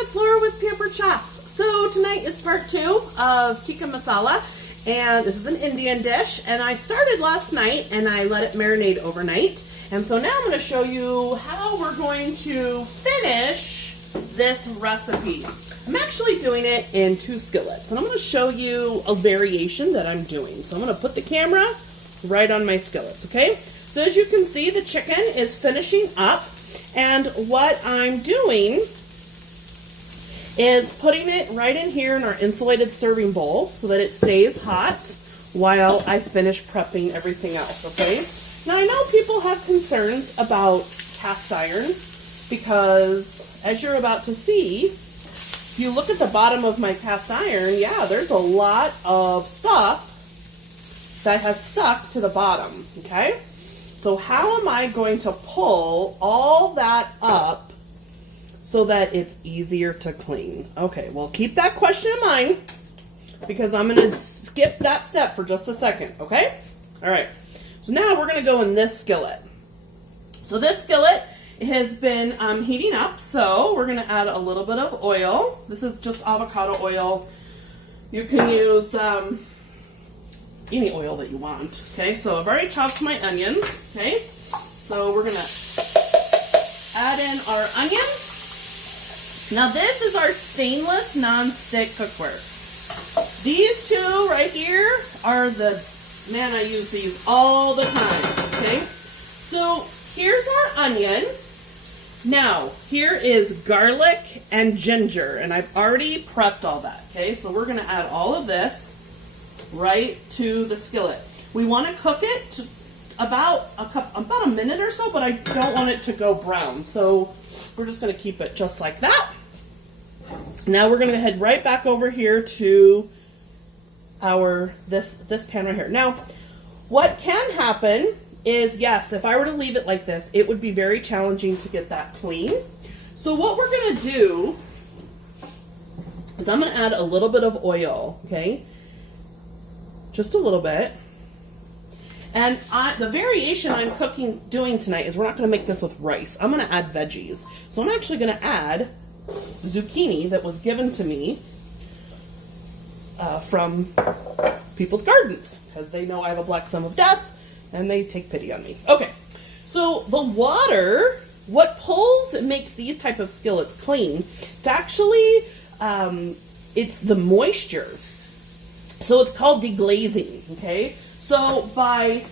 it's Laura with Pampered Chef. So tonight is part 2 of Tikka Masala, and this is an Indian dish, and I started last night and I let it marinate overnight. And so now I'm going to show you how we're going to finish this recipe. I'm actually doing it in 2 skillets, and I'm going to show you a variation that I'm doing. So I'm going to put the camera right on my skillets, okay? So as you can see, the chicken is finishing up, and what I'm doing is putting it right in here in our insulated serving bowl so that it stays hot while I finish prepping everything else, okay? Now I know people have concerns about cast iron because, as you're about to see, if you look at the bottom of my cast iron, yeah, there's a lot of stuff that has stuck to the bottom, okay? So how am I going to pull all that up so that it's easier to clean? Okay, well, keep that question in mind because I'm going to skip that step for just a second, okay? All right, so now we're going to go in this skillet. So this skillet has been heating up, so we're going to add a little bit of oil. This is just avocado oil. You can use any oil that you want, okay? So I've already chopped my onions, okay? So we're gonna add in our onion. Now this is our stainless non-stick cookware. These 2 right here are man, I use these all the time, okay? So here's our onion. Now, here is garlic and ginger, and I've already prepped all that, okay? So we're gonna add all of this right to the skillet. We want to cook it to about a minute or so, but I don't want it to go brown. So we're just going to keep it just like that. Now we're going to head right back over here to our this pan right here. Now, what can happen is, yes, if I were to leave it like this, it would be very challenging to get that clean. So what we're going to do is I'm going to add a little bit of oil, okay? Just a little bit. And the variation I'm doing tonight is we're not going to make this with rice. I'm going to add veggies. So I'm actually going to add zucchini that was given to me from people's gardens because they know I have a black thumb of death and they take pity on me. Okay, so the water, what pulls and makes these type of skillets clean, it's actually, it's the moisture. So it's called deglazing, okay? So by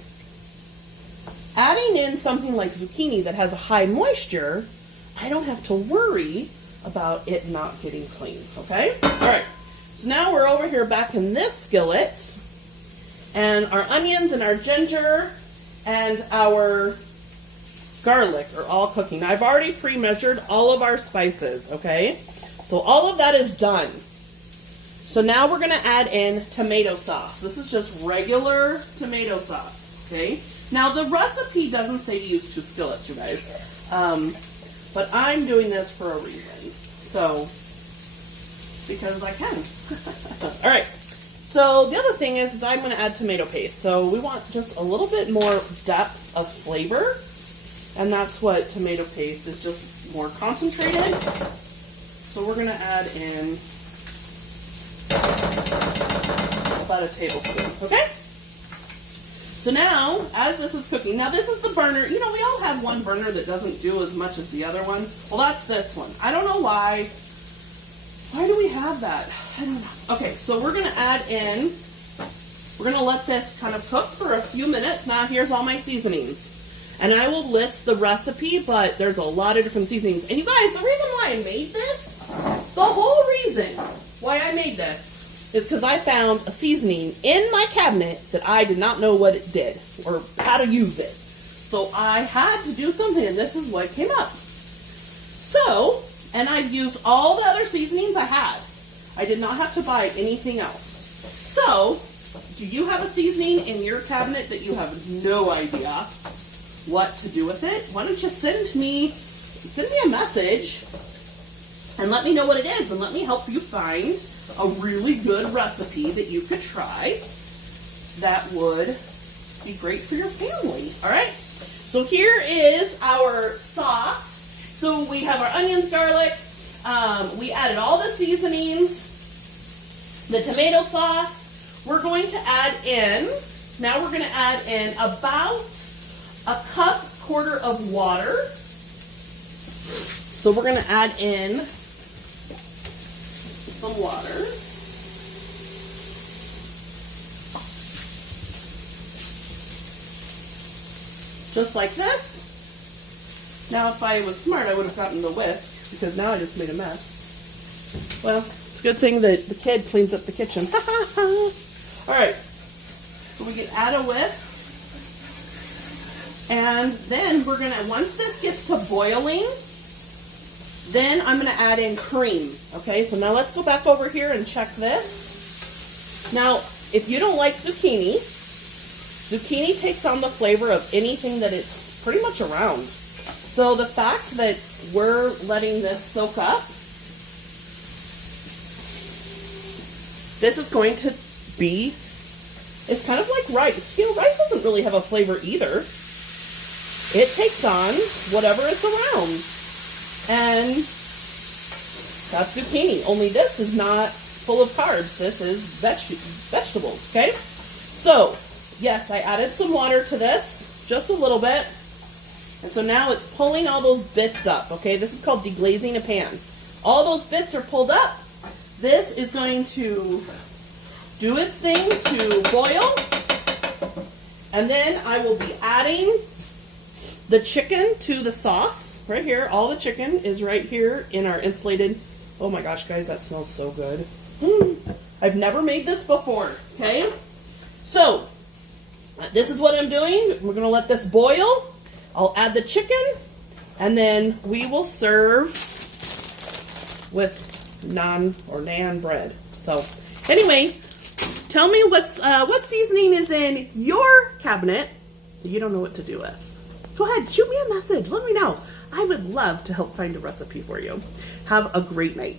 adding in something like zucchini that has a high moisture, I don't have to worry about it not getting clean, okay? All right, so now we're over here back in this skillet, and our onions and our ginger and our garlic are all cooking. Now, I've already pre-measured all of our spices, okay? So all of that is done. So now we're going to add in tomato sauce. This is just regular tomato sauce, okay? Now the recipe doesn't say to use 2 skillets, you guys, but I'm doing this for a reason. So, because I can. All right. So the other thing is I'm going to add tomato paste. So we want just a little bit more depth of flavor, and that's what tomato paste is, just more concentrated. So we're going to add in about a tablespoon, okay? So now, as this is cooking, now this is the burner. You know, we all have one burner that doesn't do as much as the other one. Well, that's this one. I don't know why. Why do we have that? I don't know. Okay, so we're gonna add in, we're gonna let this kind of cook for a few minutes. Now here's all my seasonings. And I will list the recipe, but there's a lot of different seasonings. And you guys, the reason why I made this, the whole reason why I made this is because I found a seasoning in my cabinet that I did not know what it did or how to use it. So I had to do something, and this is what came up. So, and I've used all the other seasonings I had. I did not have to buy anything else. So, do you have a seasoning in your cabinet that you have no idea what to do with it? Why don't you send me a message and let me know what it is, and let me help you find a really good recipe that you could try that would be great for your family. All right, so here is our sauce. So we have our onions, garlic, We added all the seasonings, the tomato sauce. We're going to add in, now we're going to add in about a cup, quarter of water. So we're going to add in some water. Just like this. Now if I was smart, I would have gotten the whisk, because now I just made a mess. Well, it's a good thing that the kid cleans up the kitchen. Alright, so we can add a whisk. And then we're going to, once this gets to boiling, then I'm going to add in cream. Okay, so now let's go back over here and check this. Now, if you don't like zucchini, zucchini takes on the flavor of anything that it's pretty much around. So the fact that we're letting this soak up, this is going to be, it's kind of like rice. You know, rice doesn't really have a flavor either. It takes on whatever it's around. And that's zucchini. Only this is not full of carbs. This is vegetables, okay? So, yes, I added some water to this, just a little bit. And so now it's pulling all those bits up, okay? This is called deglazing a pan. All those bits are pulled up. This is going to do its thing to boil. And then I will be adding the chicken to the sauce. Right here, all the chicken is right here in our insulated. Oh my gosh, guys, that smells so good. I've never made this before, okay? So, this is what I'm doing. We're gonna let this boil. I'll add the chicken, and then we will serve with naan or naan bread. So, anyway, tell me what seasoning is in your cabinet that you don't know what to do with. Go ahead, shoot me a message. Let me know. I would love to help find a recipe for you. Have a great night.